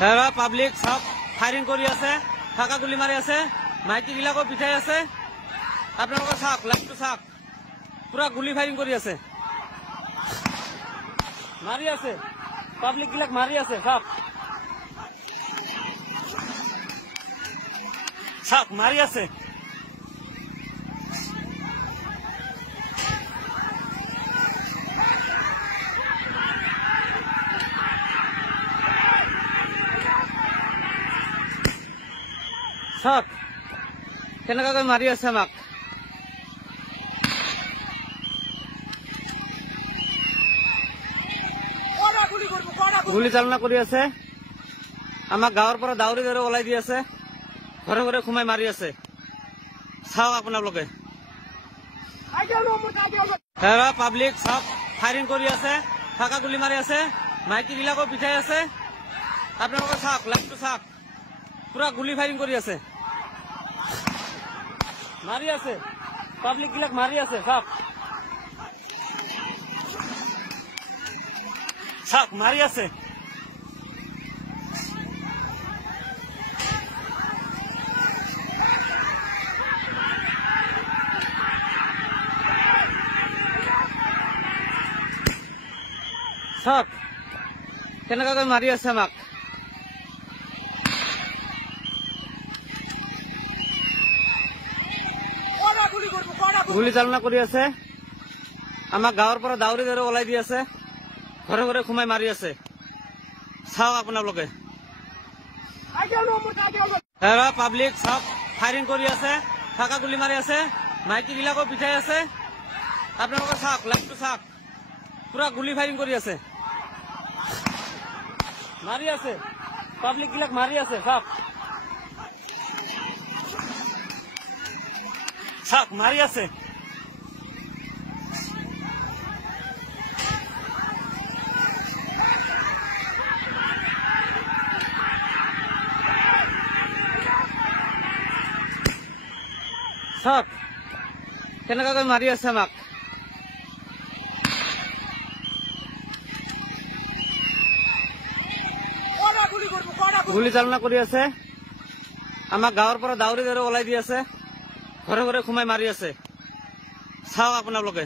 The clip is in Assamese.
হেৰা পাব্লিক সব ফায়াৰিং কৰি আছে, ফাঁকা গুলি মাৰি আছে, মাইকী বিলাকো পিঠাই আছে। আপোনালোকে চাওক, লাইভটো চাওক, পুৰা গুলি ফায়াৰিং কৰি আছে, মাৰি আছে, পাব্লিক বিলাক মাৰি আছে। চাওক চাওক, মাৰি আছে। চাওক কেনেকৈ মাৰি আছে আমাক। গুলি চালনা কৰি আছে, আমাক গাঁৱৰ পৰা দাউৰি দাউৰি ওলাই দি আছে, ঘৰে ঘৰে সোমাই মাৰি আছে। চাওক আপোনালোকে, হেৰা পাব্লিক সব ফায়াৰিং কৰি আছে, ফাঁকা গুলি মাৰি আছে, মাইকী বিলাকো পিঠাই আছে। আপোনালোকে চাওক, লাইভটো চাওক, পুৰা গুলি ফায়াৰিং কৰি আছে, মাৰি আছে, পাব্লিক বিলাক মাৰি আছে। চাওক চাওক, মাৰি আছে। চাওক কেনেকৈ মাৰি আছে আমাক। গুলি চালনা কৰি আছে, আমাক গাঁৱৰ পৰা দাউৰি দাউৰি ওলাই দি আছে, ঘৰে ঘৰে সোমাই মাৰি আছে। চাওক আপোনালোকে, হেৰা পাব্লিক সব ফায়াৰিং কৰি আছে, ফাঁকা গুলি মাৰি আছে, মাইকী বিলাকো পিঠাই আছে। আপোনালোকে চাওক, লাইভটো চাওক, পুৰা গুলি ফায়াৰিং কৰি আছে, মাৰি আছে, পাব্লিক বিলাক মাৰি আছে। চাওক চাওক, মাৰি আছে। চাওক কেনেকৈ মাৰি আছে আমাক। গুলি চালনা কৰি আছে, আমাক গাঁৱৰ পৰা দাউৰি দাউৰি ওলাই দি আছে, ঘৰে ঘৰে সোমাই মাৰি আছে। চাওক আপোনালোকে।